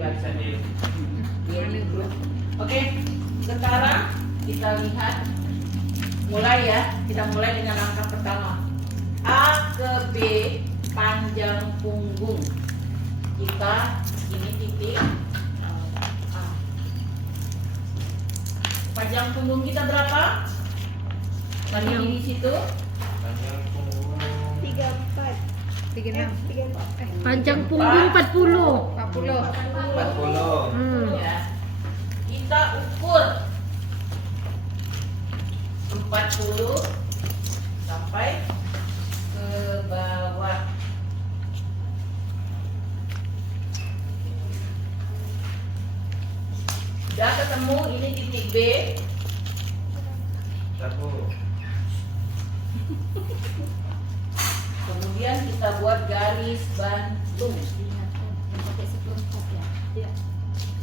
barisan D. Di grup. Oke, sekarang kita lihat. Mulai ya, kita mulai dengan langkah pertama. A ke B panjang punggung. Kita ini titik A. Panjang punggung kita berapa? Tadi di situ. Panjang punggung 34. 36. Panjang punggung 40. 40. Ya. Kita ukur 40 sampai ke bawah. Sudah ketemu ini titik B. Satu. Kemudian kita buat garis bantu.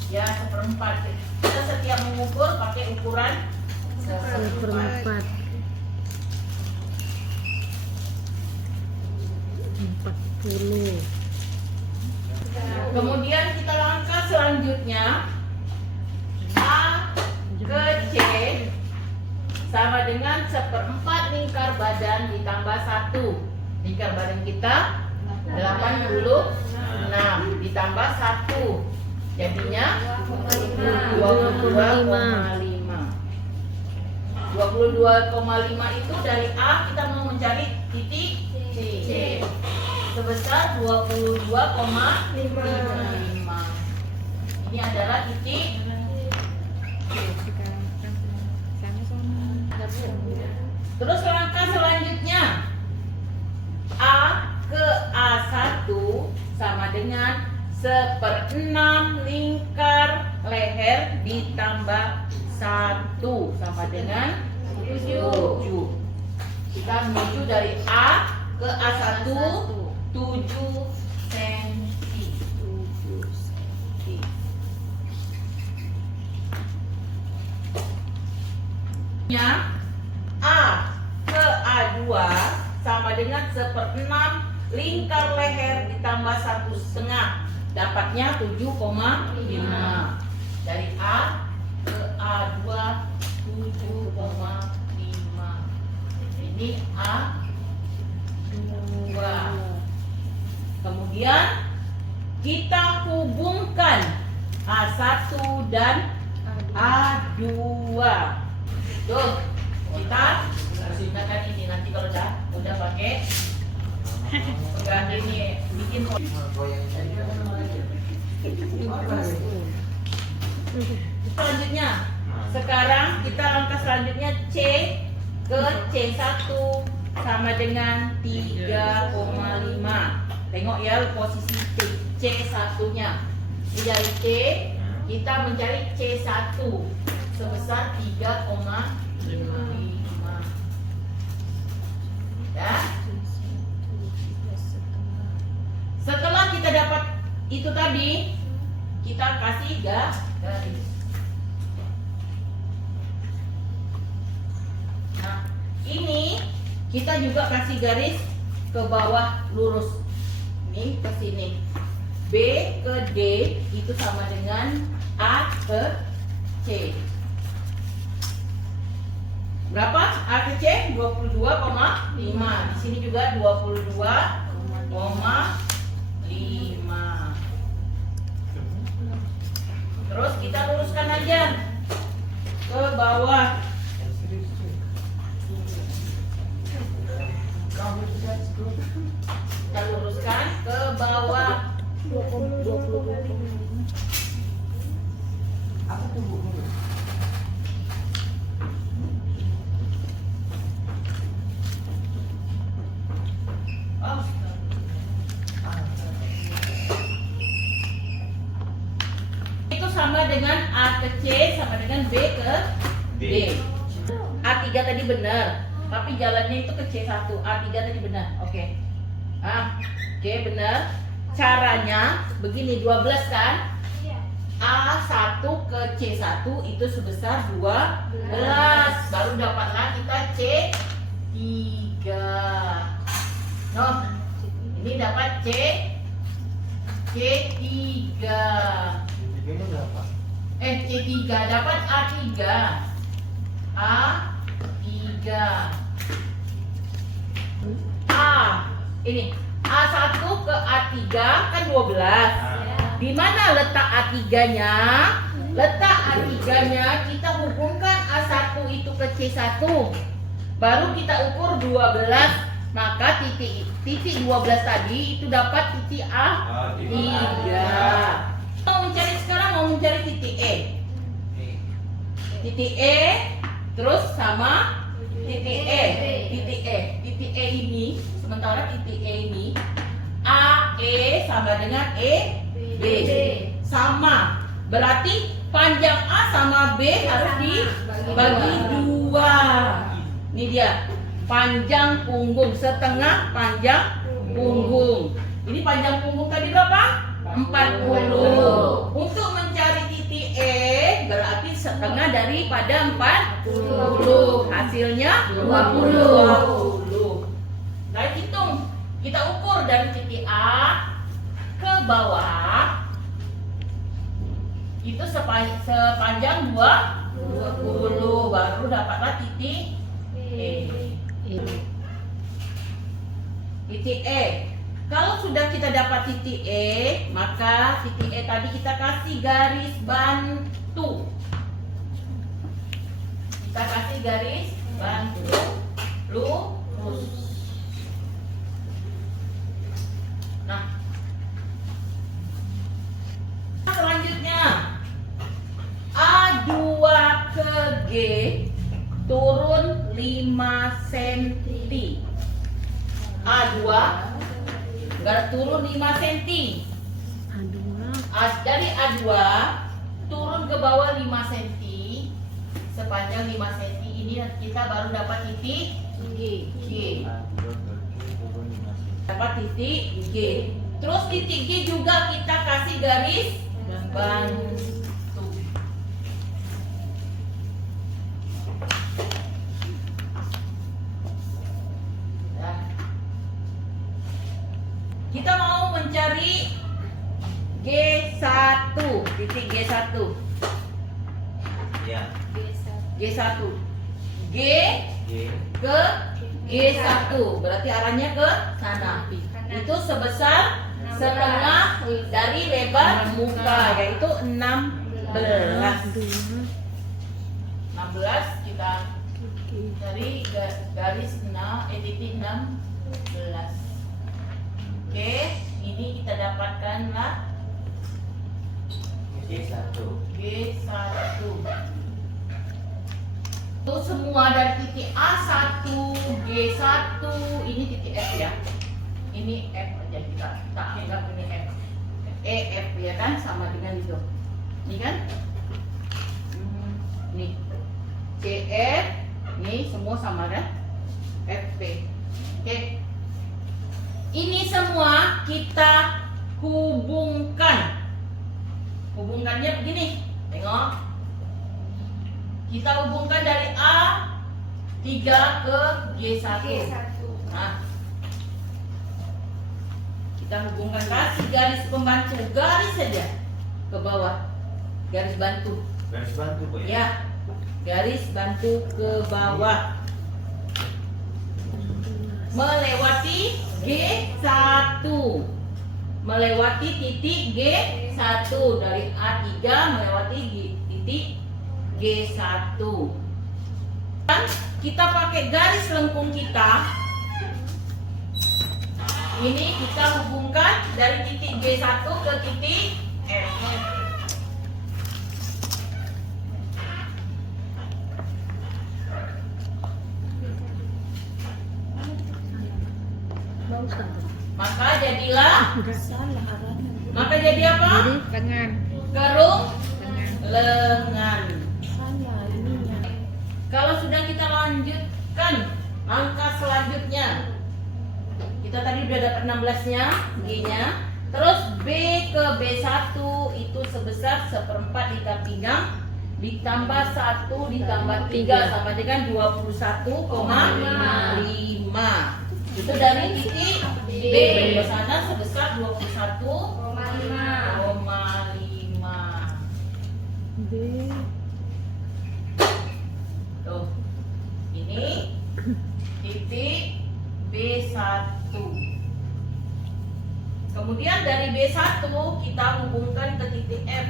Ya, seperempat. Kita setiap mengukur pakai ukuran seperempat. 40. Kemudian kita langkah selanjutnya A ke C sama dengan seperempat lingkar badan ditambah 1. Lingkar badan kita 86 ditambah 1 jadinya 22,5. 22,5 itu dari A kita mau mencari titik C sebesar 22,5. Ini adalah titik. Terus langkah selanjutnya A ke A1 sama dengan 1/6 lingkar leher ditambah 1 sama dengan 7. Kita menuju dari A ke A1 7 cm. Ya, A ke A2 sama dengan 1/6 lingkar leher ditambah 1/2. Dapatnya 7,5. Dari A ke A2 7,5. Ini A2. Kemudian kita hubungkan A1 dan A2. Tuh, kita gunakan ini nanti kalau udah pakai pegang ini bikin selanjutnya. Sekarang kita langkah selanjutnya C ke C1 sama dengan 3,5. Tengok ya posisi C1-nya. Dari C kita mencari C1 sebesar 3,5. Ya. Setelah kita dapat itu tadi, kita kasih garis. Nah, ini kita juga kasih garis ke bawah lurus. Ini ke sini. B ke D itu sama dengan A ke C. Berapa? A ke C 22,5. Di sini juga 22,5. Terus kita luruskan aja ke bawah. Kita luruskan ke bawah. Apa tuh Bu? Itu sama dengan A ke C sama dengan B ke D. A3 tadi benar, tapi jalannya itu ke C1. A3 tadi benar. Oke. Oke, benar. Caranya begini, 12 kan? A1 ke C1 itu sebesar 12. Baru dapatlah kita C3. Noh, ini dapat C3. C3. Tiganya berapa? C3 dapat A3. A3. Ini A1 ke A3 kan 12. Di mana letak A3-nya? Letak A3-nya kita hubungkan A1 itu ke C1. Baru kita ukur 12. Maka titik 12 tadi itu dapat titik A3. Mau mencari titik E. Titik E terus sama titik E. Titik E ini sementara titik E ini AE sama dengan B sama. Berarti panjang A sama B harus dibagi 2. Ini dia. Panjang punggung setengah panjang punggung. Ini panjang punggung tadi berapa? 40. Untuk mencari titik E berarti setengah daripada 40. Hasilnya 20. Nah, hitung. Kita ukur dari titik A ke bawah. Itu sepanjang 20. Baru dapatlah titik E. Titik E. Kalau sudah kita dapat titik E, maka titik E tadi kita kasih garis bantu. Kita kasih garis bantu lurus. Nah, selanjutnya A2 ke G turun 5 cm. A2 enggak turun 5 cm. Dari A2 turun ke bawah 5 cm. Sepanjang 5 cm ini kita baru dapat titik G. Dapat titik G. Terus titik G juga kita kasih garis bantu. Kita mau mencari G1, titik G1. Ya. G1. G ke G1, berarti arahnya ke sana. Itu sebesar setengah dari lebar muka, yaitu 16. 16 kita cari garis titik 16. Oke, ini kita dapatkanlah G1. Itu semua dari titik A1, G1, ini titik F ya. Ini F aja kita anggap ini F. F ya kan, sama dengan itu. Ini kan? Nih. CF, ini semua sama kan? FP. Oke. Ini semua kita hubungkan. Hubungkannya begini. Tengok. Kita hubungkan dari A3 ke G1. Nah. Kita hubungkan, kasih garis pembantu, garis saja ke bawah. Garis bantu. Garis bantu, Bu ya? Ya. Garis bantu ke bawah. Melewati G1, melewati titik G1 dari A3 melewati titik G1. Dan kita pakai garis lengkung kita. Ini kita hubungkan dari titik G1 ke titik F. Maka jadilah, maka jadi apa? Lengan. Kerung lengan. Kalau sudah kita lanjutkan angka selanjutnya, kita tadi udah dapat 16-nya, G-nya. Terus B ke B1 itu sebesar 1/4 ikat pinggang ditambah 1 ditambah 3 sama dengan 21,5. Itu dari titik B ke sana sebesar 21,5. B. Tuh. Ini titik B1. Kemudian dari B1 kita hubungkan ke titik F.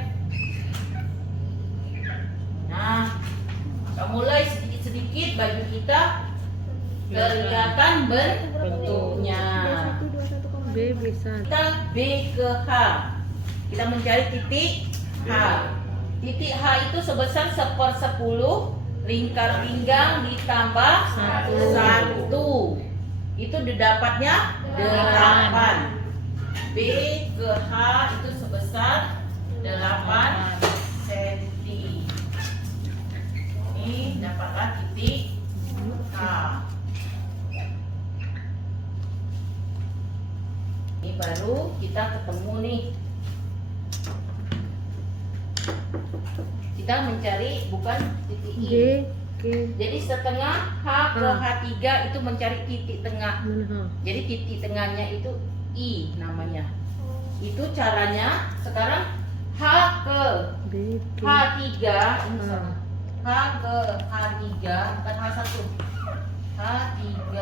Nah, kita mulai sedikit-sedikit baju kita kelihatan bentuknya. B bisa. Kita B ke H. Kita mencari titik H. Titik H itu sebesar 1/10 lingkar pinggang ditambah 1. Itu didapatnya 8. B ke H itu sebesar 8 cm. Ini dapatlah titik H. Ini baru kita ketemu nih. Kita mencari bukan titik I. G. G. Jadi setengah H ke H3 itu mencari titik tengah. Mana H? Jadi titik tengahnya itu I namanya. Itu caranya sekarang H ke B. G. H3 ini sama. H ke H3 bukan H1. H3.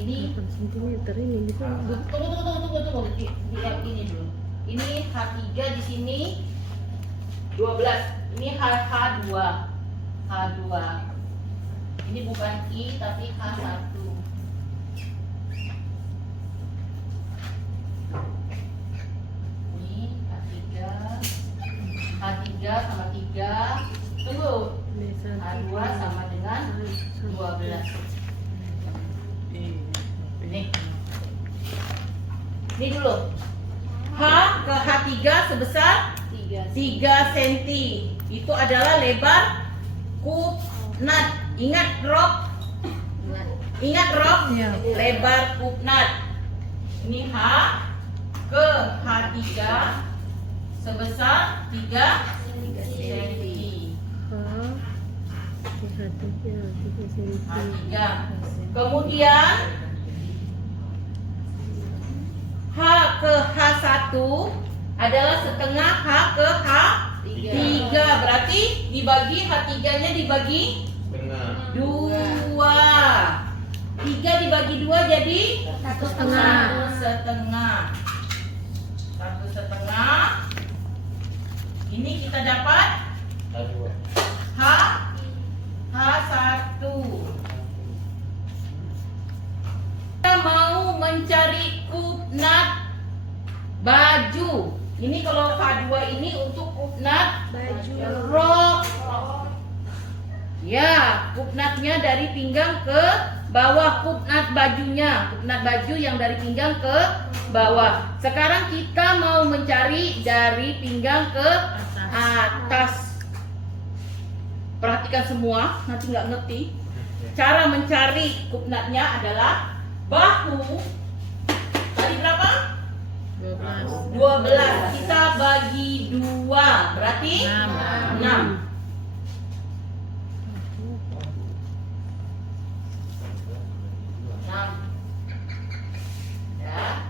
Ini 8 cm ini bisa. tunggu di yang ini dulu. Ini H3 di sini 12. Ini H2. H2. Ini bukan I tapi H1. Ini H3. H3 sama 3. Tunggu. H2 sama dengan 12. Ini dulu. H ke H3 sebesar 3 cm. Itu adalah lebar kupnat. Ingat Rob? Iya. Lebar kupnat. Ini H ke H3 sebesar 3 cm. H. H3 cm. H3. Kemudian H ke H1 adalah setengah H ke H3. Berarti dibagi H3-nya dibagi Setengah. 2. 3 dibagi 2 jadi 1,5. 1,5. Ini kita dapat H2. H1. Kita mau mencari kupnat baju. Ini kalau H2 ini untuk kupnat Baju. rok. Ya, kupnatnya dari pinggang ke bawah, kupnat bajunya, kupnat baju yang dari pinggang ke bawah. Sekarang kita mau mencari dari pinggang ke atas. Perhatikan semua, nanti nggak ngerti. Cara mencari kupnatnya adalah bahu. Tadi berapa? 12. Kita bagi 2, berarti 6. Ya.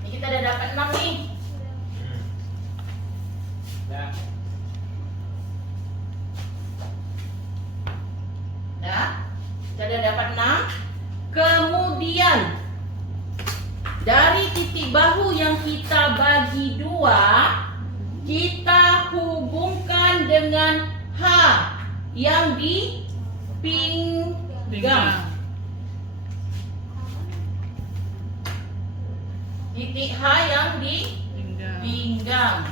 Ini kita udah dapat 6 nih. Ya. Kita udah dapat 6. Kemudian dari titik bahu yang kita bagi 2, kita hubungkan dengan H yang di pinggang. Titik H yang di pinggang.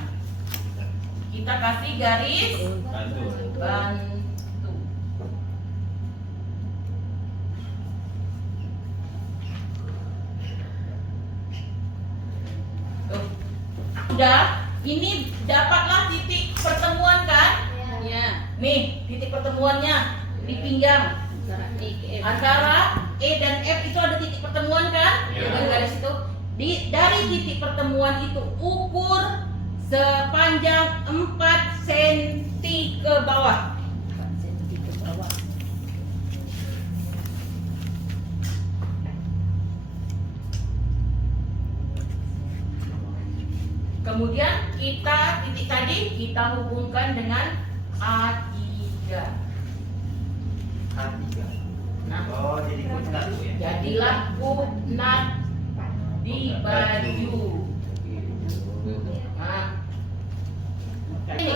Kita kasih garis Bantu. bantu. Tuh. Udah, ini dapatlah titik pertemuan kan? Ya. Nih, titik pertemuannya di pinggang. Antara E dan F itu ada titik pertemuan kan? Ya. Dengan garis itu. Dari titik pertemuan itu ukur sepanjang 4 cm ke bawah. 4 cm ke bawah. Kemudian kita titik tadi kita hubungkan dengan A3. A3. Nah, Oh, jadi kuntat tuh ya. jadilah kunat di baju. Nah, ini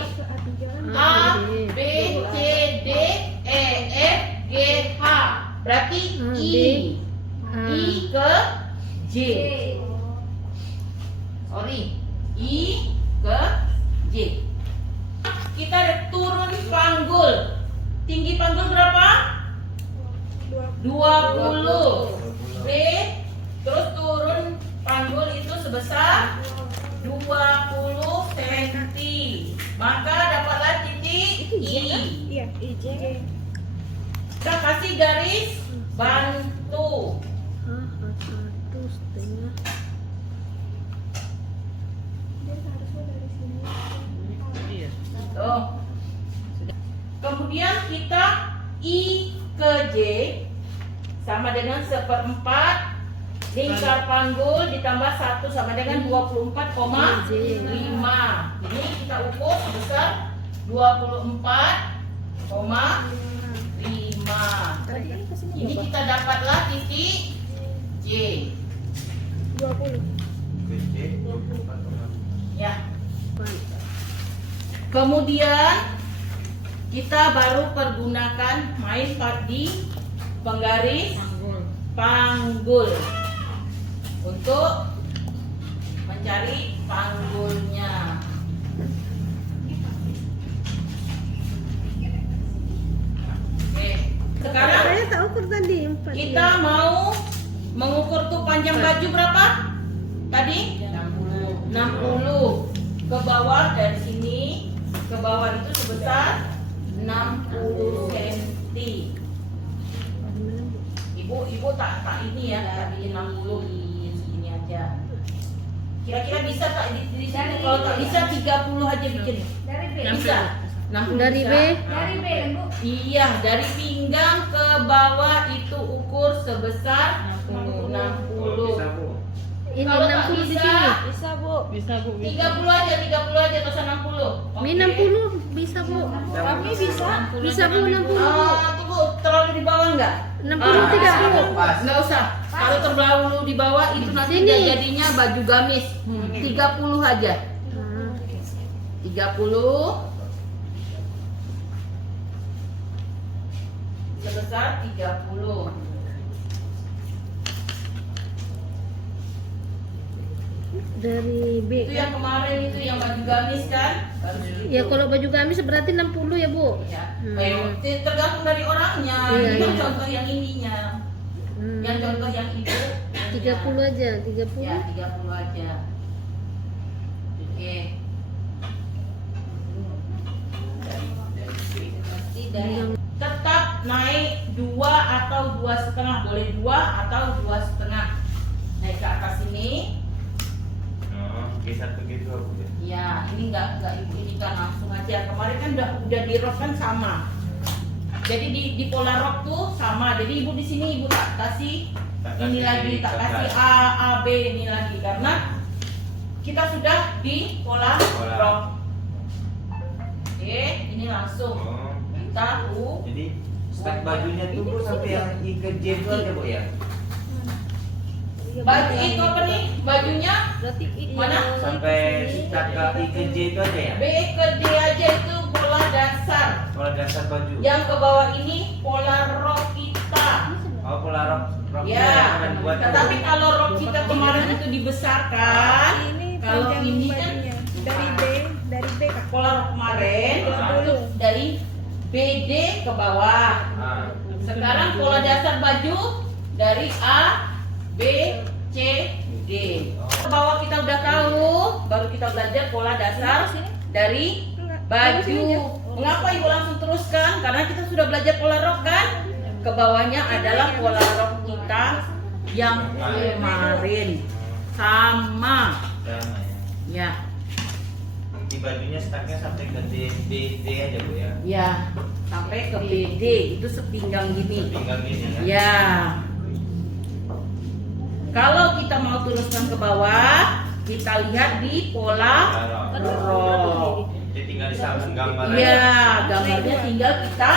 A, B, C, D, E, F, G, H. Berarti I. I ke J. Sorry, I ke J. Kita turun panggul. Tinggi panggul berapa? 20. B, terus turun panggul itu sebesar 20 cm. Maka dapatlah titik I. Iya, IJ. Kita kasih garis bantu. Satu setengah. Dia harusnya dari sini. Tuh. Kemudian kita I ke J sama dengan 1/4 lingkar panggul ditambah 1 sama dengan 24,5. Ini kita ukur sebesar 24,5. Ini kita dapatlah titik J. 20. Gede 24,5. Ya. Kemudian kita baru pergunakan main di penggaris panggul untuk mencari panggulnya. Oke, sekarang Saya tak ukur tadi 4. kita mau mengukur tuh panjang baju berapa? Tadi 60. Ke bawah dari sini ke bawah itu sebesar 60 cm. Ibu tak ini ya, tak bikin 60 segini aja. Kira-kira bisa tak di sini? Kalau tak bisa 30 aja bikin. Dari B. Bisa. 60 Dari bisa. B? Dari B, Bu. Iya, dari pinggang ke bawah itu ukur sebesar 60. Bisa, Bu. Ini Kalau tak 60 di bisa, sini. Bisa, Bu. 30 aja atau 60. Ini Oke. 60 bisa, Bu. Kami bisa. Bisa, Bu, 60. Tunggu, terlalu di bawah enggak? 60 tidak, Bu. Pas. Enggak usah. Kalau terlalu di bawah itu nanti Sini. jadinya baju gamis. 30 aja. Ah, 30 sebesar 30. dari B. Itu yang kemarin itu yang baju gamis kan? Baru segitu. Ya kalau baju gamis berarti 60 ya, Bu. Ya. Hmm. Tergantung dari orangnya. Iya, Ini iya. contoh yang ininya. Yang contoh yang ibu. 30 aja, 30. Ya, 30 aja. Oke. Pasti dari tetap naik 2 atau 2,5, boleh 2 atau 2,5. Naik ke atas ini. Oh, G1 G2 Bu ya. Ya, ini enggak ibu ini kan langsung aja. Kemarin kan udah di rock kan sama. Jadi di pola rock tuh sama. Jadi ibu di sini ibu tak kasih Tak ini kasih lagi, tak gambar. kasih A B ini lagi karena kita sudah di pola Pola. rock. Oke, ini langsung Oh, kita jadi stek bajunya tuh Bu sampai yang I ke J itu aja Bu ya. baju itu apa nih? Bajunya Berarti mana? Sampai stek ke I ke J itu aja ya. B ke D aja itu pola dasar. Pola dasar baju. Yang ke bawah ini pola rock kita. Oh, pola rock Ya, yang buat tetapi kalau rok kita kemarin itu dibesarkan, ini kalau panjang ini kan bajunya. Dari B Kak. pola rok kemarin itu dari BD ke bawah. Ah, Sekarang pola dasar baju dari A, B, C, D. Ke bawah kita udah tahu, baru kita belajar pola dasar dari baju. Mengapa ibu langsung teruskan? Karena kita sudah belajar pola rok kan? Ke bawahnya adalah pola rok kita yang kemarin sama sama ya. ya. Di bajunya steknya sampai ke D, D, D aja Bu ya. Ya, sampai ke BD itu sepinggang gini. Tinggal gini ya. Ya. Kalau kita mau teruskan ke bawah, kita lihat di pola rok. Jadi tinggal disambung gambar. Iya, gambarnya tinggal kita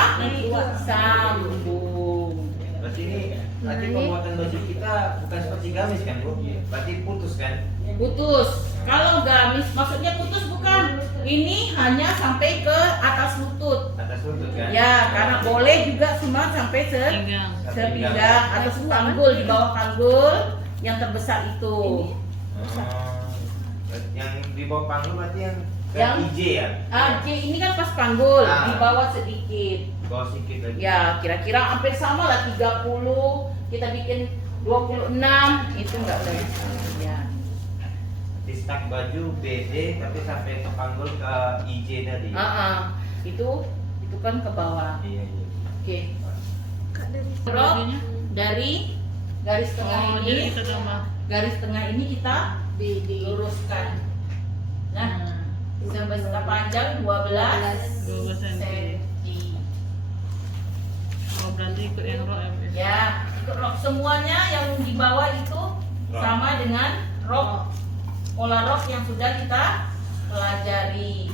sambung. Berarti ini nanti pembuatan baju kita bukan seperti gamis kan Bu? Berarti putus kan? Putus. Kalau gamis maksudnya putus bukan. Ini hanya sampai ke atas lutut. Atas lutut kan? Ya, karena boleh juga cuma sampai sepinggang atau sepanggul di bawah panggul yang terbesar itu. Yang di bawah panggul berarti yang ke Yang- IJ ya? J ini kan pas panggul, Ah. di bawah sedikit. Di bawah sedikit lagi. Ya, kira-kira hampir sama lah 30, kita bikin 26, itu enggak boleh. Ya. Di stak baju BD tapi sampai ke panggul ke IJ tadi. Itu kan ke bawah. Iya, iya. Oke. Kak dari Rok dari garis tengah Jadi ini, kita tambah. garis tengah ini kita luruskan. Nah, sebesar panjang 12 12 cm. cm. Oh, berarti ikut yang rok ya. Ya, ikut rok semuanya yang di bawah itu Rok. sama dengan rok pola rok yang sudah kita pelajari.